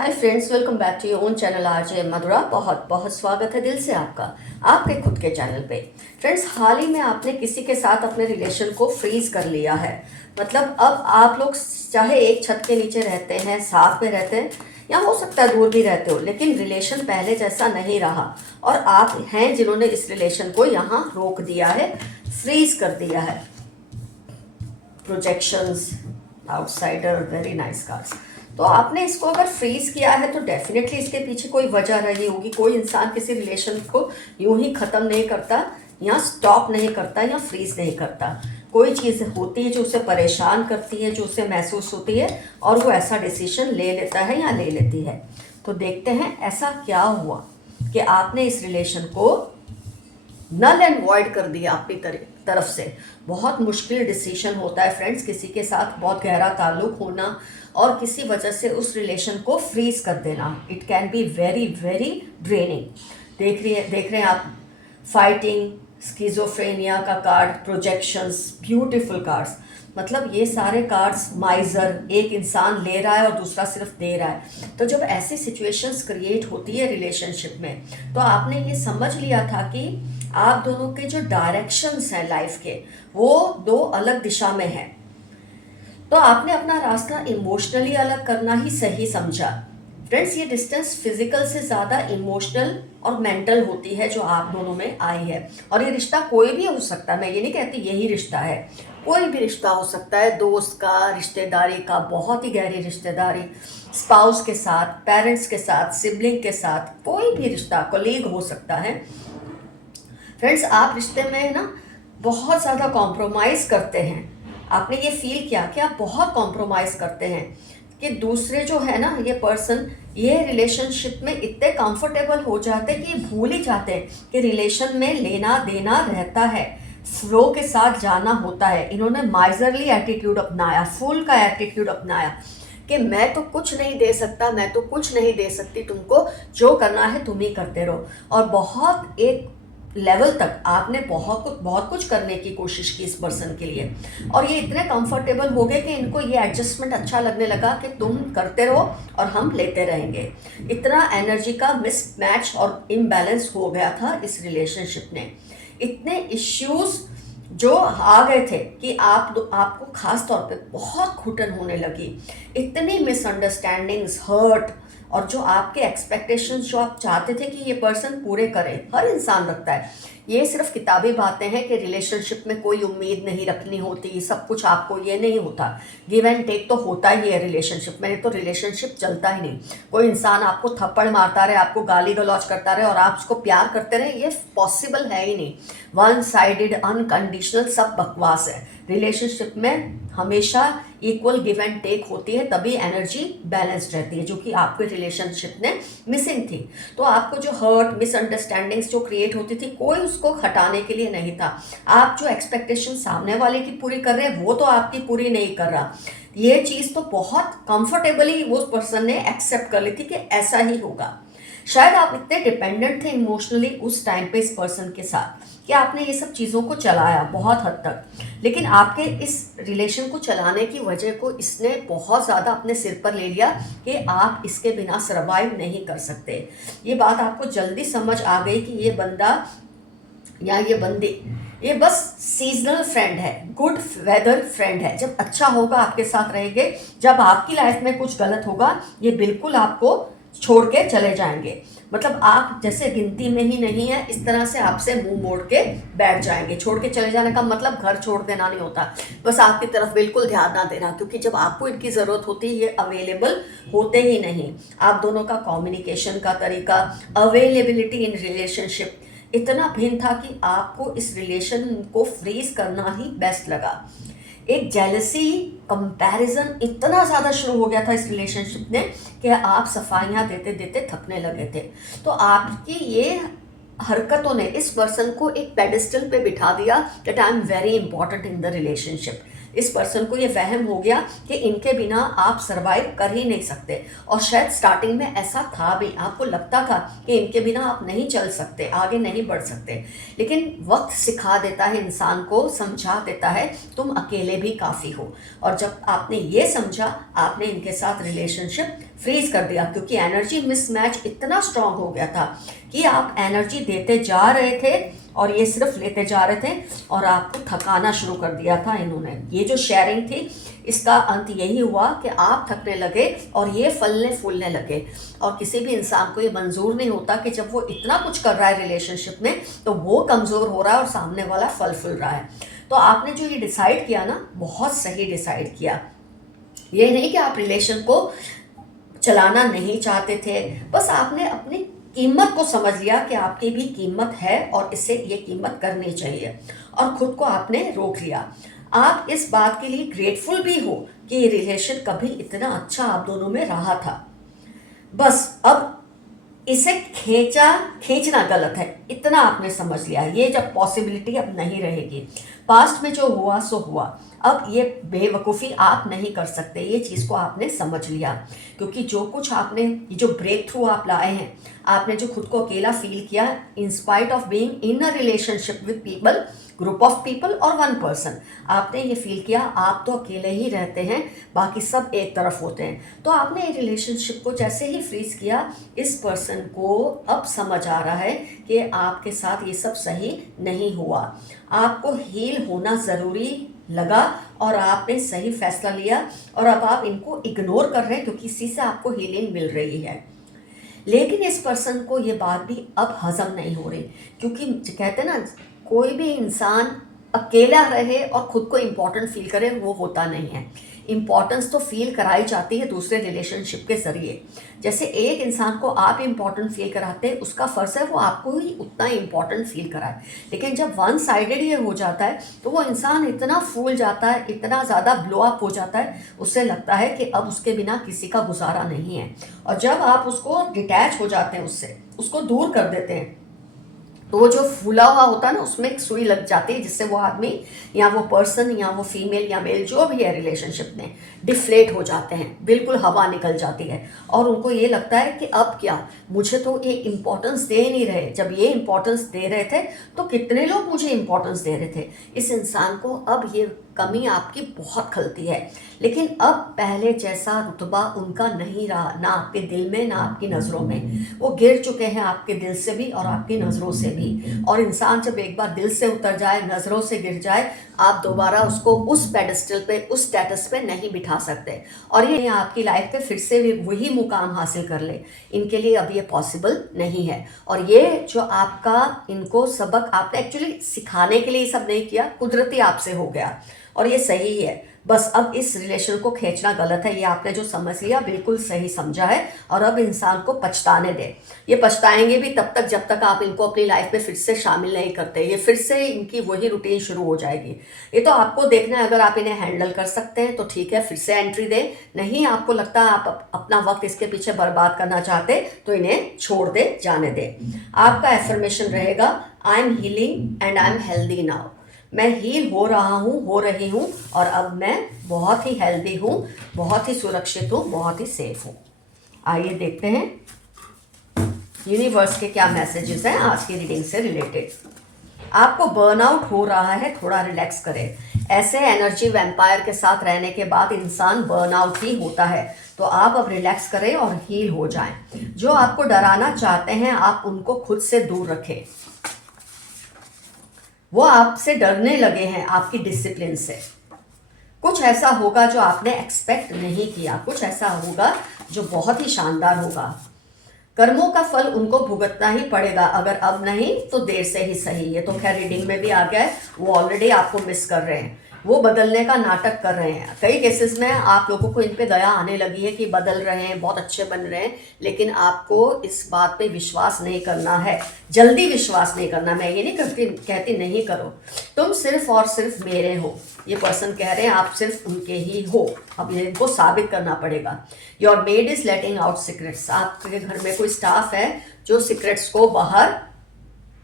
Hi friends, welcome back to your own channel RJ Madhura. बहुत बहुत स्वागत है दिल से आपका आपके खुद के चैनल पे। फ्रेंड्स, हाल ही में आपने किसी के साथ अपने रिलेशन को फ्रीज कर लिया है। मतलब अब आप लोग चाहे एक छत के नीचे रहते हैं, साथ में रहते हैं, या हो सकता है दूर भी रहते हो, लेकिन रिलेशन पहले जैसा नहीं रहा और आप हैं जिन्होंने इस रिलेशन को यहाँ रोक दिया है, फ्रीज कर दिया है। Projections, outsider, very nice cards. तो आपने इसको अगर फ्रीज किया है तो डेफिनेटली इसके पीछे कोई वजह रही होगी। कोई इंसान किसी रिलेशन को यूं ही ख़त्म नहीं करता, या स्टॉप नहीं करता, या फ्रीज नहीं करता। कोई चीज़ होती है जो उसे परेशान करती है, जो उसे महसूस होती है, और वो ऐसा डिसीजन ले लेता है या ले लेती है। तो देखते हैं ऐसा क्या हुआ कि आपने इस रिलेशन को नल एंड वॉइड कर दिया अपनी तरफ से। बहुत मुश्किल डिसीजन होता है फ्रेंड्स, किसी के साथ बहुत गहरा ताल्लुक होना और किसी वजह से उस रिलेशन को फ्रीज कर देना। It can be very very draining. देख रहे हैं आप, फाइटिंग, स्किज़ोफ्रेनिया का कार्ड, प्रोजेक्शंस, ब्यूटीफुल कार्ड्स। मतलब ये सारे कार्ड्स, माइजर, एक इंसान ले रहा है और दूसरा सिर्फ दे रहा है। तो जब ऐसी सिचुएशंस क्रिएट होती है रिलेशनशिप में, तो आपने ये समझ लिया था कि आप दोनों के जो डायरेक्शंस हैं लाइफ के, वो दो अलग दिशा में हैं। तो आपने अपना रास्ता इमोशनली अलग करना ही सही समझा। फ्रेंड्स, ये डिस्टेंस फिजिकल से ज़्यादा इमोशनल और मेंटल होती है जो आप दोनों में आई है। और ये रिश्ता कोई भी हो सकता है, मैं ये नहीं कहती यही रिश्ता है, कोई भी रिश्ता हो सकता है। दोस्त का, रिश्तेदारी का, बहुत ही गहरी रिश्तेदारी, स्पाउस के साथ, पेरेंट्स के साथ, सिबलिंग के साथ, कोई भी रिश्ता, कोलीग हो सकता है। फ्रेंड्स, आप रिश्ते में ना बहुत ज़्यादा कॉम्प्रोमाइज़ करते हैं। आपने ये फील किया कि आप बहुत कॉम्प्रोमाइज़ करते हैं कि दूसरे जो है ना, ये पर्सन, ये रिलेशनशिप में इतने कंफर्टेबल हो जाते हैं कि भूल ही जाते हैं कि रिलेशन में लेना देना रहता है, फ्लो के साथ जाना होता है। इन्होंने माइजरली एटीट्यूड अपनाया, फूल का एटीट्यूड अपनाया कि मैं तो कुछ नहीं दे सकता, मैं तो कुछ नहीं दे सकती, तुमको जो करना है तुम ही करते रहो। और बहुत एक लेवल तक आपने बहुत कुछ करने की कोशिश की इस पर्सन के लिए, और ये इतने कंफर्टेबल हो गए कि इनको ये एडजस्टमेंट अच्छा लगने लगा कि तुम करते रहो और हम लेते रहेंगे। इतना एनर्जी का मिसमैच और इम्बैलेंस हो गया था इस रिलेशनशिप ने। इतने इश्यूज जो आ गए थे कि आपको खास तौर पे बहुत घुटन होने लगी। इतनी मिसअंडरस्टैंडिंग्स, हर्ट, और जो आपके एक्सपेक्टेशंस जो आप चाहते थे कि ये पर्सन पूरे करे, हर इंसान रखता है। ये सिर्फ किताबी बातें हैं कि रिलेशनशिप में कोई उम्मीद नहीं रखनी होती, सब कुछ आपको, ये नहीं होता। गिव एंड टेक तो होता ही है रिलेशनशिप में, नहीं तो रिलेशनशिप चलता ही नहीं। कोई इंसान आपको थप्पड़ मारता रहे, आपको गाली गलौज करता रहे और आप उसको प्यार करते रहे, ये पॉसिबल है ही नहीं। वन साइडेड, अनकंडीशनल, सब बकवास है। रिलेशनशिप में हमेशा इक्वल गिव एंड टेक होती है, तभी एनर्जी बैलेंस्ड रहती है, जो कि आपके रिलेशनशिप में मिसिंग थी। तो आपको जो हर्ट, मिसअंडरस्टैंडिंग्स जो क्रिएट होती थी, कोई उसको हटाने के लिए नहीं था। आप जो एक्सपेक्टेशन सामने वाले की पूरी कर रहे हैं, वो तो आपकी पूरी नहीं कर रहा। ये चीज़ तो बहुत कंफर्टेबली वो पर्सन ने एक्सेप्ट कर ली थी कि ऐसा ही होगा। शायद आप इतने डिपेंडेंट थे इमोशनली उस टाइम पे इस पर्सन के साथ कि आपने ये सब चीज़ों को चलाया बहुत हद तक, लेकिन आपके इस रिलेशन को चलाने की वजह को इसने बहुत ज़्यादा अपने सिर पर ले लिया कि आप इसके बिना सर्वाइव नहीं कर सकते। ये बात आपको जल्दी समझ आ गई कि ये बंदा या ये बंदी, ये बस सीजनल फ्रेंड है, गुड वेदर फ्रेंड है। जब अच्छा होगा आपके साथ रहेंगे, जब आपकी लाइफ में कुछ गलत होगा, ये बिल्कुल आपको छोड़ के चले जाएंगे। मतलब आप जैसे गिनती में ही नहीं है, इस तरह से आपसे मुंह मोड़ के बैठ जाएंगे। छोड़ के चले जाने का मतलब घर छोड़ देना नहीं होता, बस आपकी तरफ बिल्कुल ध्यान ना देना, क्योंकि जब आपको इनकी ज़रूरत होती है ये अवेलेबल होते ही नहीं। आप दोनों का कम्युनिकेशन का तरीका, अवेलेबिलिटी इन रिलेशनशिप इतना भिन्न था कि आपको इस रिलेशन को फ्रीज करना ही बेस्ट लगा। एक जेलसी, कंपैरिजन इतना ज़्यादा शुरू हो गया था इस रिलेशनशिप में कि आप सफाइयाँ देते देते थकने लगे थे। तो आपकी ये हरकतों ने इस पर्सन को एक पेडिस्टल पे बिठा दिया that I am very important in the relationship. इस पर्सन को ये वहम हो गया कि इनके बिना आप सरवाइव कर ही नहीं सकते, और शायद स्टार्टिंग में ऐसा था भी, आपको लगता था कि इनके बिना आप नहीं चल सकते, आगे नहीं बढ़ सकते। लेकिन वक्त सिखा देता है इंसान को, समझा देता है तुम अकेले भी काफ़ी हो। और जब आपने ये समझा, आपने इनके साथ रिलेशनशिप फ्रीज कर दिया, क्योंकि एनर्जी मिसमैच इतना स्ट्रांग हो गया था कि आप एनर्जी देते जा रहे थे और ये सिर्फ लेते जा रहे थे, और आपको थकाना शुरू कर दिया था इन्होंने। ये जो शेयरिंग थी, इसका अंत यही हुआ कि आप थकने लगे और ये फलने फूलने लगे। और किसी भी इंसान को ये मंजूर नहीं होता कि जब वो इतना कुछ कर रहा है रिलेशनशिप में, तो वो कमज़ोर हो रहा है और सामने वाला फल फूल रहा है। तो आपने जो ये डिसाइड किया ना, बहुत सही डिसाइड किया। ये नहीं कि आप रिलेशन को चलाना नहीं चाहते थे, बस आपने अपनी कीमत को समझ लिया कि आपकी भी कीमत है और इससे ये कीमत करनी चाहिए, और खुद को आपने रोक लिया। आप इस बात के लिए ग्रेटफुल भी हो कि ये रिलेशन कभी इतना अच्छा आप दोनों में रहा था। बस अब इसे खींचना गलत है, इतना आपने समझ लिया। ये जब पॉसिबिलिटी अब नहीं रहेगी, पास्ट में जो हुआ सो हुआ, अब ये बेवकूफ़ी आप नहीं कर सकते, ये चीज़ को आपने समझ लिया। क्योंकि जो कुछ आपने, ये जो ब्रेक थ्रू आप लाए हैं, आपने जो खुद को अकेला फील किया in spite of being in a relationship with people, group of people और वन पर्सन, आपने ये फील किया आप तो अकेले ही रहते हैं, बाकी सब एक तरफ होते हैं। तो आपने ये रिलेशनशिप को जैसे ही फ्रीज किया, इस पर्सन को अब समझ आ रहा है कि आपके साथ ये सब सही नहीं हुआ, आपको हील होना ज़रूरी लगा और आपने सही फैसला लिया, और अब आप इनको इग्नोर कर रहे हैं क्योंकि इसी से आपको हीलिंग मिल रही है। लेकिन इस पर्सन को ये बात भी अब हजम नहीं हो रही, क्योंकि कहते हैं ना, कोई भी इंसान अकेला रहे और खुद को इम्पोर्टेंट फील करे, वो होता नहीं है। इम्पोर्टेंस तो फील कराई जाती है दूसरे रिलेशनशिप के ज़रिए। जैसे एक इंसान को आप इम्पोर्टेंट फील कराते हैं, उसका फ़र्ज़ है वो आपको ही उतना इम्पोर्टेंट फील कराए। लेकिन जब वन साइडेड ये हो जाता है, तो वो इंसान इतना फूल जाता है, इतना ज़्यादा ब्लो अप हो जाता है, उससे लगता है कि अब उसके बिना किसी का गुजारा नहीं है। और जब आप उसको डिटैच हो जाते हैं, उससे उसको दूर कर देते हैं, तो वो जो फूला हुआ होता है ना, उसमें एक सुई लग जाती है, जिससे वो आदमी या वो पर्सन या वो फीमेल या मेल जो भी है रिलेशनशिप में, डिफ्लेट हो जाते हैं, बिल्कुल हवा निकल जाती है। और उनको ये लगता है कि अब क्या, मुझे तो ये इम्पोर्टेंस दे नहीं रहे, जब ये इम्पोर्टेंस दे रहे थे तो कितने लोग मुझे इम्पोर्टेंस दे रहे थे। इस इंसान को अब ये कमी आपकी बहुत खलती है। लेकिन अब पहले जैसा रुतबा उनका नहीं रहा, ना आपके दिल में ना आपकी नज़रों में। वो गिर चुके हैं आपके दिल से भी और आपकी नज़रों से भी। और इंसान जब एक बार दिल से उतर जाए, नज़रों से गिर जाए, आप दोबारा उसको उस पेडेस्टल पे, उस स्टेटस पे नहीं बिठा सकते, और ये आपकी लाइफ पे फिर से भी वही मुकाम हासिल कर ले, इनके लिए अब ये पॉसिबल नहीं है। और ये जो आपका इनको सबक आपने एक्चुअली सिखाने के लिए सब नहीं किया, कुदरती आपसे हो गया, और ये सही है। बस अब इस रिलेशन को खींचना गलत है, ये आपने जो समझ लिया बिल्कुल सही समझा है। और अब इंसान को पछताने दे, ये पछताएंगे भी तब तक जब तक आप इनको अपनी लाइफ में फिर से शामिल नहीं करते। ये फिर से इनकी वही रूटीन शुरू हो जाएगी। ये तो आपको देखना है, अगर आप इन्हें हैंडल कर सकते हैं तो ठीक है, फिर से एंट्री दें। नहीं, आपको लगता है आप अपना वक्त इसके पीछे बर्बाद करना चाहते, तो इन्हें छोड़ दे, जाने दे। आपका एफर्मेशन रहेगा, I am healing and I am healthy now. मैं हील हो रहा हूँ, हो रही हूँ, और अब मैं बहुत ही हेल्दी हूँ, बहुत ही सुरक्षित हूँ, बहुत ही सेफ हूँ। आइए देखते हैं यूनिवर्स के क्या मैसेजेस हैं आज की रीडिंग से रिलेटेड। आपको बर्नआउट हो रहा है, थोड़ा रिलैक्स करें। ऐसे एनर्जी वैम्पायर के साथ रहने के बाद इंसान बर्नआउट ही होता है, तो आप अब रिलैक्स करें और हील हो जाएं। जो आपको डराना चाहते हैं, आप उनको खुद से दूर रखें। वो आपसे डरने लगे हैं, आपकी डिसिप्लिन से। कुछ ऐसा होगा जो आपने एक्सपेक्ट नहीं किया, कुछ ऐसा होगा जो बहुत ही शानदार होगा। कर्मों का फल उनको भुगतना ही पड़ेगा, अगर अब नहीं तो देर से ही सही। ये तो खैर रीडिंग में भी आ गया है, वो ऑलरेडी आपको मिस कर रहे हैं, वो बदलने का नाटक कर रहे हैं। कई केसेस में आप लोगों को इन पे दया आने लगी है कि बदल रहे हैं, बहुत अच्छे बन रहे हैं, लेकिन आपको इस बात पे विश्वास नहीं करना है, जल्दी विश्वास नहीं करना। मैं ये नहीं कहती नहीं करो, तुम सिर्फ और सिर्फ मेरे हो, ये पर्सन कह रहे हैं, आप सिर्फ उनके ही हो। अब ये इनको साबित करना पड़ेगा। Your made is letting out secrets. आपके घर में कोई स्टाफ है जो सीक्रेट्स को बाहर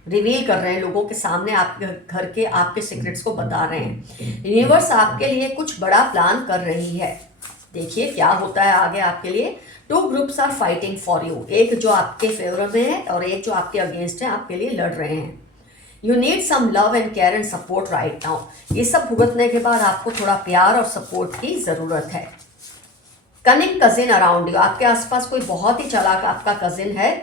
रिवील कर रहे हैं, लोगों के सामने आपके घर के आपके सीक्रेट्स को बता रहे हैं। यूनिवर्स आपके लिए कुछ बड़ा प्लान कर रही है। देखिए क्या होता है आगे आपके लिए। 2 groups are fighting for you, एक जो आपके फेवर में है और एक जो आपके अगेंस्ट है, आपके लिए लड़ रहे हैं। You need some love and care and support right now. ये सब भुगतने के बाद आपको थोड़ा प्यार और सपोर्ट की ज़रूरत है। कनिंग कजिन अराउंड यू, आपके आसपास कोई बहुत ही चालाक आपका कजिन है,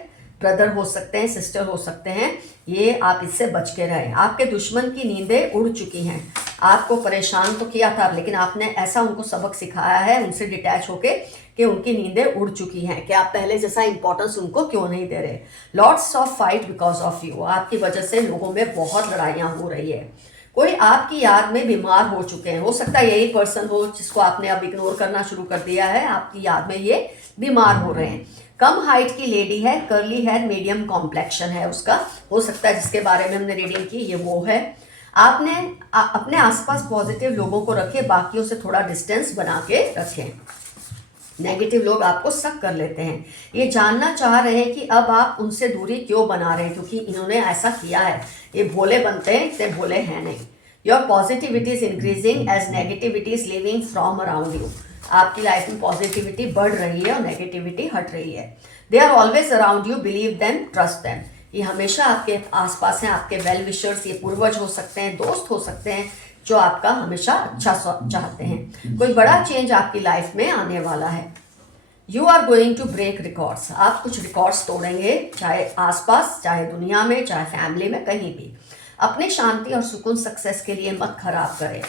ब्रदर हो सकते हैं, सिस्टर हो सकते हैं, ये आप इससे बच के रहें। आपके दुश्मन की नींदें उड़ चुकी हैं, आपको परेशान तो किया था लेकिन आपने ऐसा उनको सबक सिखाया है उनसे डिटैच होके कि उनकी नींदें उड़ चुकी हैं कि आप पहले जैसा इंपॉर्टेंस उनको क्यों नहीं दे रहे। Lots of fight because of you, आपकी वजह से लोगों में बहुत लड़ाइयाँ हो रही है। कोई आपकी याद में बीमार हो चुके हैं, हो सकता है यही पर्सन हो जिसको आपने अब इग्नोर करना शुरू कर दिया है, आपकी याद में ये बीमार हो रहे हैं। कम हाइट की लेडी है, कर्ली हेयर, मीडियम कॉम्प्लेक्शन है उसका, हो सकता है जिसके बारे में हमने रीडिंग की ये वो है। आपने अपने आसपास पॉजिटिव लोगों को रखे, बाकियों से थोड़ा डिस्टेंस बना के रखें। नेगेटिव लोग आपको शक कर लेते हैं, ये जानना चाह रहे हैं कि अब आप उनसे दूरी क्यों बना रहे हैं, क्योंकि इन्होंने ऐसा किया है। ये भोले बनते हैं, इतने भोले हैं नहीं। Your positivity is increasing as negativity is living from around you, आपकी लाइफ में पॉजिटिविटी बढ़ रही है और नेगेटिविटी हट रही है। They are always around you, believe them, trust them, ये हमेशा आपके आसपास हैं, आपके वेल विशर्स, ये पूर्वज हो सकते हैं, दोस्त हो सकते हैं जो आपका हमेशा अच्छा चाहते हैं। कोई बड़ा चेंज आपकी लाइफ में आने वाला है। You are going to break records, आप कुछ रिकॉर्ड्स तोड़ेंगे, चाहे आसपास, चाहे दुनिया में, चाहे फैमिली में, कहीं भी। अपनी शांति और सुकून सक्सेस के लिए मत खराब करें।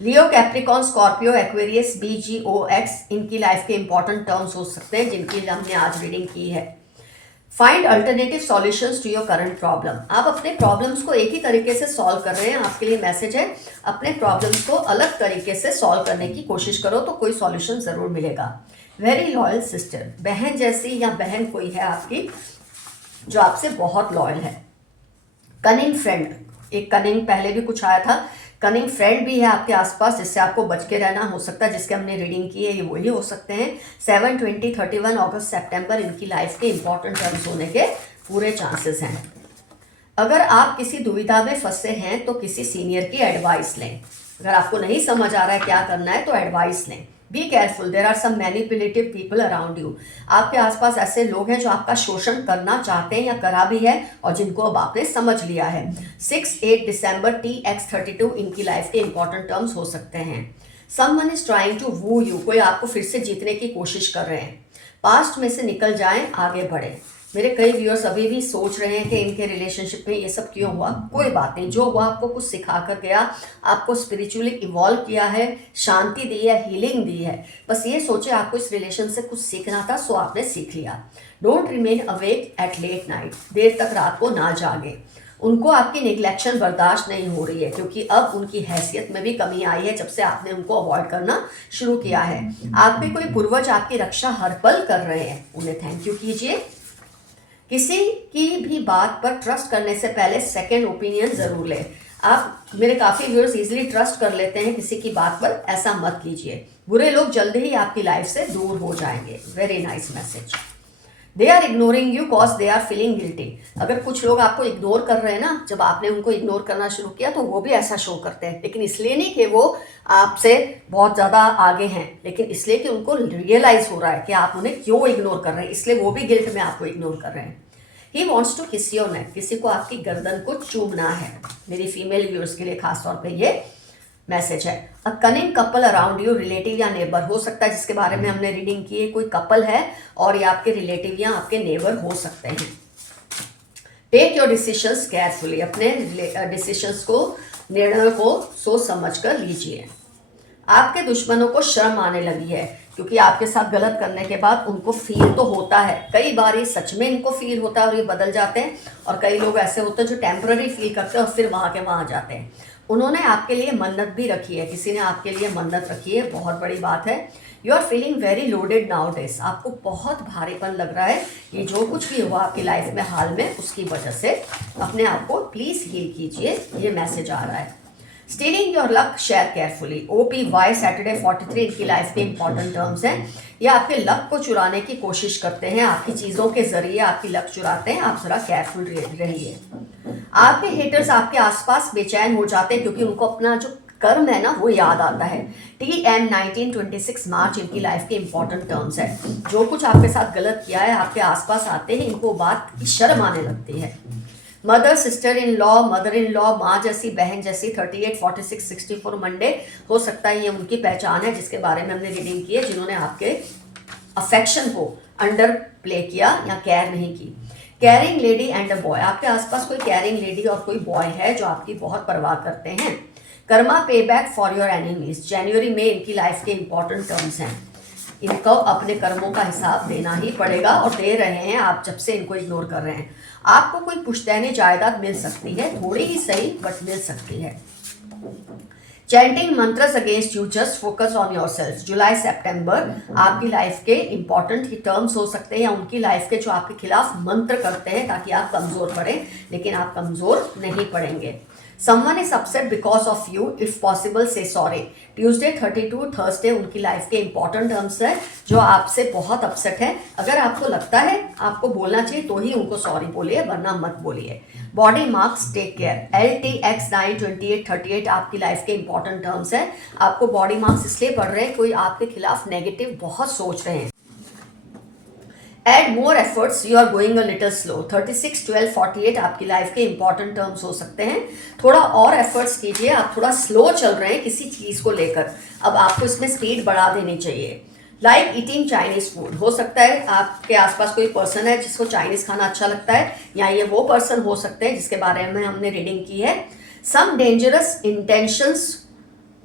Leo, Capricorn, Scorpio, Aquarius, BGOX, इनकी लाइफ के इंपॉर्टेंट टर्म्स हो सकते हैं जिनकी हमने आज रीडिंग की है। Find alternative solutions to your current problem, आप अपने प्रॉब्लम्स को एक ही तरीके से सॉल्व कर रहे हैं, आपके लिए मैसेज है अपने प्रॉब्लम्स को अलग तरीके से सॉल्व करने की कोशिश करो तो कोई सॉल्यूशन ज़रूर मिलेगा। वेरी लॉयल सिस्टर, बहन जैसी या बहन कोई है आपकी जो आपसे बहुत लॉयल है। कनिंग फ्रेंड, एक कनिंग पहले भी कुछ आया था, कनिंग फ्रेंड भी है आपके आसपास जिससे आपको बच के रहना, हो सकता है जिसके हमने रीडिंग की है ये वही हो सकते हैं। 7, 20, 31 अगस्त, सितंबर इनकी लाइफ के इंपॉर्टेंट टर्म्स होने के पूरे चांसेस हैं। अगर आप किसी दुविधा में फंसे हैं तो किसी सीनियर की एडवाइस लें, अगर आपको नहीं समझ आ रहा है क्या करना है तो एडवाइस लें। Be careful, there are some manipulative people around you, आपके आसपास ऐसे लोग हैं जो आपका शोषण करना चाहते हैं या करा भी है और जिनको अब आपने समझ लिया है। 6-8 दिसंबर, TX32 इनकी लाइफ के इंपॉर्टेंट टर्म्स हो सकते हैं। Someone is trying to woo you, कोई आपको फिर से जीतने की कोशिश कर रहे हैं। पास्ट में से निकल जाएं, आगे बढ़ें। मेरे कई व्यूअर्स अभी भी सोच रहे हैं कि इनके रिलेशनशिप में ये सब क्यों हुआ, कोई बात नहीं, जो हुआ आपको कुछ सिखा कर गया, आपको स्पिरिचुअली इवॉल्व किया है, शांति दी है, हीलिंग दी है। बस ये सोचे आपको इस रिलेशन से कुछ सीखना था, सो आपने सीख लिया। Don't remain awake at late night, देर तक रात को ना जागे। उनको आपकी निगलेक्शन बर्दाश्त नहीं हो रही है क्योंकि अब उनकी हैसियत में भी कमी आई है जब से आपने उनको अवॉइड करना शुरू किया है। आपके कोई पूर्वज आपकी रक्षा हर पल कर रहे हैं, उन्हें थैंक यू कीजिए। किसी की भी बात पर ट्रस्ट करने से पहले सेकंड ओपिनियन ज़रूर लें। आप मेरे काफ़ी व्यूअर्स इजीली ट्रस्ट कर लेते हैं किसी की बात पर, ऐसा मत कीजिए। बुरे लोग जल्द ही आपकी लाइफ से दूर हो जाएंगे। Very nice message. They are ignoring you cause they are feeling guilty, अगर कुछ लोग आपको इग्नोर कर रहे हैं ना, जब आपने उनको इग्नोर करना शुरू किया तो वो भी ऐसा शो करते हैं, लेकिन इसलिए नहीं कि वो आपसे बहुत ज़्यादा आगे हैं, लेकिन इसलिए कि उनको रियलाइज़ हो रहा है कि आप उन्हें क्यों इग्नोर कर रहे हैं, इसलिए वो भी गिल्ट में आपको इग्नोर कर रहे हैं। He wants to kiss your neck, किसी को आपकी गर्दन को चूमना है। मेरी फीमेल व्यूअर्स के लिए खासतौर पर ये मैसेज है। A cunning couple around you, relative या नेबर हो सकता है जिसके बारे में हमने रीडिंग की है, कोई कपल है और ये आपके रिलेटिव या आपके नेबर हो सकते हैं। टेक योर डिसीजंस केयरफुली, अपने डिसीजंस को, निर्णय को सोच समझ कर लीजिए। आपके दुश्मनों को शर्म आने लगी है क्योंकि आपके साथ गलत करने के बाद उनको फील तो होता है, कई बार ये सच में इनको फील होता है और ये बदल जाते हैं, और कई लोग ऐसे होते हैं जो टेम्पररी फील करते हैं और फिर वहाँ के वहाँ जाते हैं। उन्होंने आपके लिए मन्नत भी रखी है, किसी ने आपके लिए मन्नत रखी है, बहुत बड़ी बात है। You are feeling very loaded nowadays, आपको बहुत भारीपन लग रहा है, ये जो कुछ भी हुआ आपकी लाइफ में हाल में उसकी वजह से। अपने आप को प्लीज़ हील कीजिए, ये मैसेज आ रहा है। Stealing your luck, share carefully. OPY Saturday 43 इनकी लाइफ के इंपॉर्टेंट टर्म्स हैं। ये आपके लक को चुराने की कोशिश करते हैं, आपकी चीज़ों के जरिए आपकी लक चुराते हैं, आप जरा केयरफुल रहिए। आपके हेटर्स आपके आसपास बेचैन हो जाते हैं क्योंकि उनको अपना जो कर्म है ना वो याद आता है। TM 1926 मार्च इनकी लाइफ के इंपॉर्टेंट टर्म्स है। जो कुछ आपके साथ गलत किया है आपके आसपास आते हैं, इनको बात की शर्म आने लगती है। मदर, सिस्टर इन लॉ, माँ जैसी, बहन जैसी, 38, 46, 64 मंडे हो सकता है ये उनकी पहचान है जिसके बारे में हमने रीडिंग की है, जिन्होंने आपके अफेक्शन को अंडर प्ले किया या केयर नहीं की। Caring lady and a boy, आपके आसपास कोई केयरिंग लेडी और कोई बॉय है जो आपकी बहुत परवाह करते हैं। कर्मा, पे बैक फॉर योर एनिमीज, जनवरी में इनकी लाइफ के इंपॉर्टेंट टर्म्स हैं। इनको अपने कर्मों का हिसाब देना ही पड़ेगा और दे रहे हैं आप जब से इनको इग्नोर कर रहे हैं। आपको कोई पुश्तैनी जायदाद मिल सकती है, थोड़ी ही सही बट मिल सकती है। Chanting mantras against you, just focus on yourself, जुलाई सितंबर आपकी लाइफ के इंपॉर्टेंट ही टर्म्स हो सकते हैं या उनकी लाइफ के जो आपके खिलाफ मंत्र करते हैं ताकि आप कमजोर पड़े, लेकिन आप कमजोर नहीं पड़ेंगे। Someone is upset because of you, if possible say sorry. Tuesday 32 Thursday उनकी लाइफ के इंपॉर्टेंट टर्म्स है जो आपसे बहुत अपसेट है। अगर आपको लगता है आपको बोलना चाहिए तो ही उनको सॉरी बोलिए, वरना मत बोलिए। Body marks, take care. LTX 928 38 आपकी लाइफ के इंपॉर्टेंट टर्म्स है। आपको बॉडी मार्क्स इसलिए पड़ रहे हैं, कोई आपके खिलाफ नेगेटिव बहुत सोच रहे हैं। Add more efforts, you are going a little slow. 36, 12, 48 आपकी लाइफ के इंपॉर्टेंट टर्म्स हो सकते हैं। थोड़ा और एफर्ट्स कीजिए, आप थोड़ा स्लो चल रहे हैं किसी चीज़ को लेकर, अब आपको इसमें स्पीड बढ़ा देनी चाहिए। लाइक ईटिंग चाइनीज फूड, हो सकता है आपके आसपास कोई पर्सन है जिसको चाइनीज खाना अच्छा लगता है, या ये वो पर्सन हो सकते हैं जिसके बारे में हमने रीडिंग की है। सम डेंजरस इंटेंशंस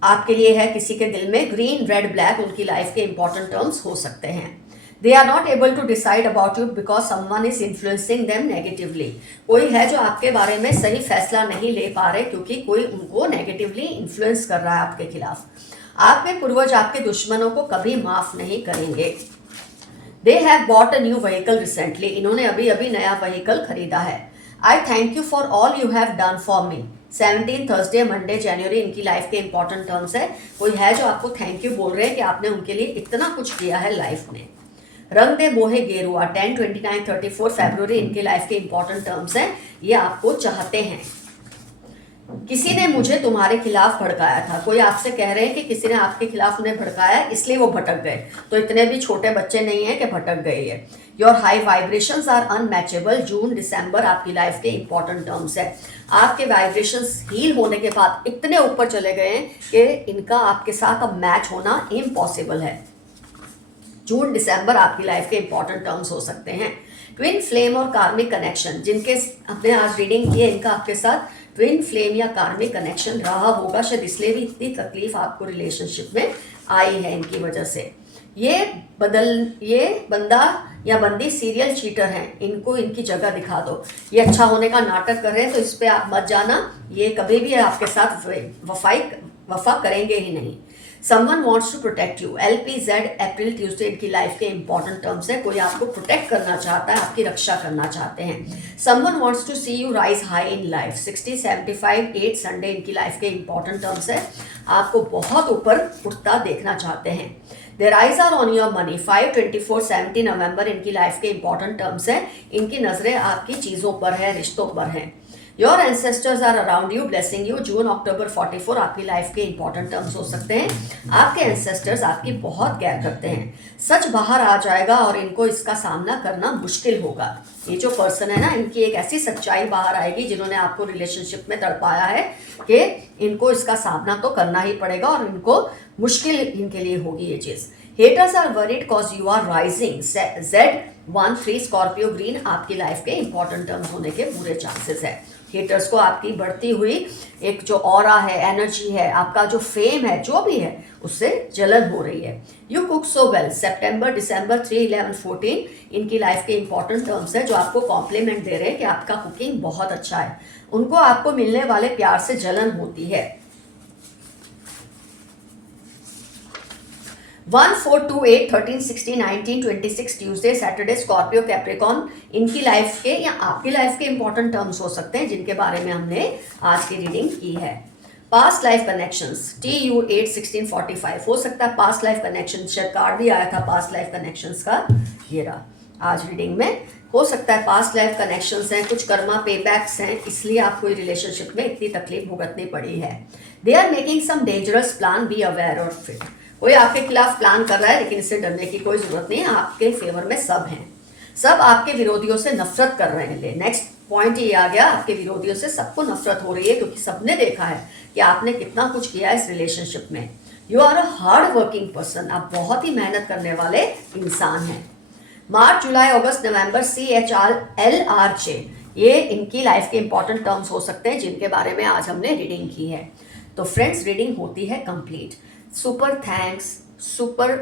आपके लिए है किसी के दिल में। ग्रीन, रेड, ब्लैक उनकी लाइफ के इंपॉर्टेंट टर्म्स हो सकते हैं। They are not able to decide about you because someone is influencing them negatively. कोई है जो आपके बारे में सही फैसला नहीं ले पा रहे क्योंकि कोई उनको नेगेटिवली इन्फ्लुएंस कर रहा है आपके खिलाफ। आपके पूर्वज आपके दुश्मनों को कभी माफ नहीं करेंगे। They have bought a new vehicle recently. इन्होंने अभी अभी नया व्हीकल खरीदा है। I thank you for all you have done for me. 17 Thursday Monday जनवरी इनकी लाइफ के इंपॉर्टेंट टर्म्स है। कोई है जो आपको थैंक यू बोल रहे हैं कि आपने उनके लिए इतना कुछ किया है लाइफ में। रंग दे बोहे गेरुआ, 10, 29, 34 फरवरी इनके लाइफ के इंपॉर्टेंट टर्म्स हैं। ये आपको चाहते हैं। किसी ने मुझे तुम्हारे खिलाफ भड़काया था, कोई आपसे कह रहे हैं कि किसी ने आपके खिलाफ उन्हें भड़काया इसलिए वो भटक गए, तो इतने भी छोटे बच्चे नहीं हैं कि भटक गए है। Your high vibrations are unmatchable, जून दिसंबर आपकी लाइफ के इंपॉर्टेंट टर्म्स है। आपके वाइब्रेशंस हील होने के बाद इतने ऊपर चले गए हैं कि इनका आपके साथ अब मैच होना इम्पॉसिबल है। जून दिसंबर आपकी लाइफ के इंपॉर्टेंट टर्म्स हो सकते हैं। ट्विन फ्लेम और कार्मिक कनेक्शन, जिनके हमने आज रीडिंग की है इनका आपके साथ ट्विन फ्लेम या कार्मिक कनेक्शन रहा होगा, शायद इसलिए भी इतनी तकलीफ आपको रिलेशनशिप में आई है इनकी वजह से। ये बंदा या बंदी सीरियल चीटर हैं, इनको इनकी जगह दिखा दो। ये अच्छा होने का नाटक कर रहे हैं तो इस पर आप मत जाना, ये कभी भी आपके साथ वफा करेंगे ही नहीं। Someone wants to protect you. LPZ April Tuesday इनकी लाइफ के इंपॉर्टेंट टर्म्स है। कोई आपको प्रोटेक्ट करना चाहता है, आपकी रक्षा करना चाहते हैं। Someone wants to see you rise high in life. 60, 75, 8 Sunday इनकी लाइफ के इंपॉर्टेंट टर्म्स है। आपको बहुत ऊपर उठता देखना चाहते हैं। Their eyes are on your money. 5, 24, 70 नवंबर इनकी लाइफ के इंपॉर्टेंट टर्म्स है। इनकी नजरें आपकी चीज़ों पर है, रिश्तों पर हैं। Your ancestors are around you blessing you, जून अक्टूबर 44 आपकी लाइफ के इंपॉर्टेंट टर्म्स हो सकते हैं। आपके एंसेस्टर्स आपकी बहुत केयर करते हैं। सच बाहर आ जाएगा और इनको इसका सामना करना मुश्किल होगा। ये जो पर्सन है ना, इनकी एक ऐसी सच्चाई बाहर आएगी जिन्होंने आपको रिलेशनशिप में तड़पाया है कि इनको इसका सामना तो करना ही पड़ेगा और इनको मुश्किल इनके लिए होगी ये चीज़। Haters are worried cause you are rising, Z13 Scorpio green आपकी लाइफ के इंपॉर्टेंट टर्म्स होने के पूरे चांसेस है। हेटर्स को आपकी बढ़ती हुई एक जो ऑरा है, एनर्जी है, आपका जो फेम है, जो भी है, उससे जलन हो रही है। यू कुक सो वेल, सितंबर दिसंबर 3, 11, 14 इनकी लाइफ के इंपॉर्टेंट टर्म्स है जो आपको कॉम्प्लीमेंट दे रहे हैं कि आपका कुकिंग बहुत अच्छा है। उनको आपको मिलने वाले प्यार से जलन होती है। 1, 4, 2, 8, 13, 16, 19, 26 ट्यूसडे सैटरडे स्कॉर्पियो कैप्रिकॉन इनकी लाइफ के या आपकी लाइफ के इंपॉर्टेंट टर्म्स हो सकते हैं जिनके बारे में हमने आज की रीडिंग की है। पास्ट लाइफ कनेक्शंस TU8 1645, हो सकता है पास्ट लाइफ कनेक्शन, शायद कार्ड भी आया था पास्ट लाइफ कनेक्शंस का, ये रहा आज रीडिंग में। हो सकता है पास्ट लाइफ कनेक्शंस हैं, कुछ कर्मा पे बैक्स हैं, इसलिए आपको रिलेशनशिप में इतनी तकलीफ भुगतनी पड़ी है। They are making some dangerous plan, be aware of it. कोई आपके खिलाफ प्लान कर रहा है, लेकिन इससे डरने की कोई जरूरत नहीं है, आपके फेवर में सब हैं। सब आपके विरोधियों से नफरत कर रहे हैं। नेक्स्ट पॉइंट ये आ गया, आपके विरोधियों से सबको नफरत हो रही है, क्योंकि सबने देखा है कि आपने कितना कुछ किया है इस रिलेशनशिप में। You are a hard working person, आप बहुत ही मेहनत करने वाले इंसान हैं। मार्च, जुलाई, अगस्त, नवंबर, CHRLRJ, ये इनकी लाइफ के इंपॉर्टेंट टर्म्स हो सकते हैं जिनके बारे में आज हमने रीडिंग की है। तो फ्रेंड्स, रीडिंग होती है complete. Super thanks, super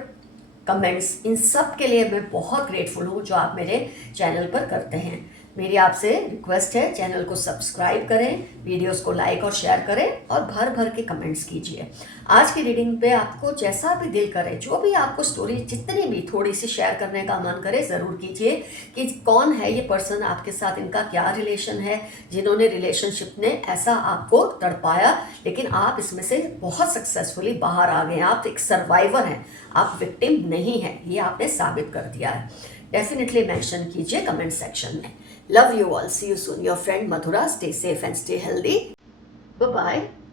comments, इन सब के लिए मैं बहुत ग्रेटफुल हूँ जो आप मेरे चैनल पर करते हैं। मेरी आपसे रिक्वेस्ट है, चैनल को सब्सक्राइब करें, वीडियोस को लाइक और शेयर करें और भर भर के कमेंट्स कीजिए। आज की रीडिंग पे आपको जैसा भी दिल करे, जो भी आपको स्टोरी जितनी भी थोड़ी सी शेयर करने का मन करे, ज़रूर कीजिए कि कौन है ये पर्सन आपके साथ, इनका क्या रिलेशन है, जिन्होंने रिलेशनशिप ने ऐसा आपको तड़पाया, लेकिन आप इसमें से बहुत सक्सेसफुली बाहर आ गए। आप एक सर्वाइवर हैं, आप विक्टिम नहीं हैं, ये आपने साबित कर दिया है। डेफिनेटली मेंशन कीजिए कमेंट सेक्शन में। Love you all. See you soon. Your friend Madhura. Stay safe and stay healthy. Bye-bye.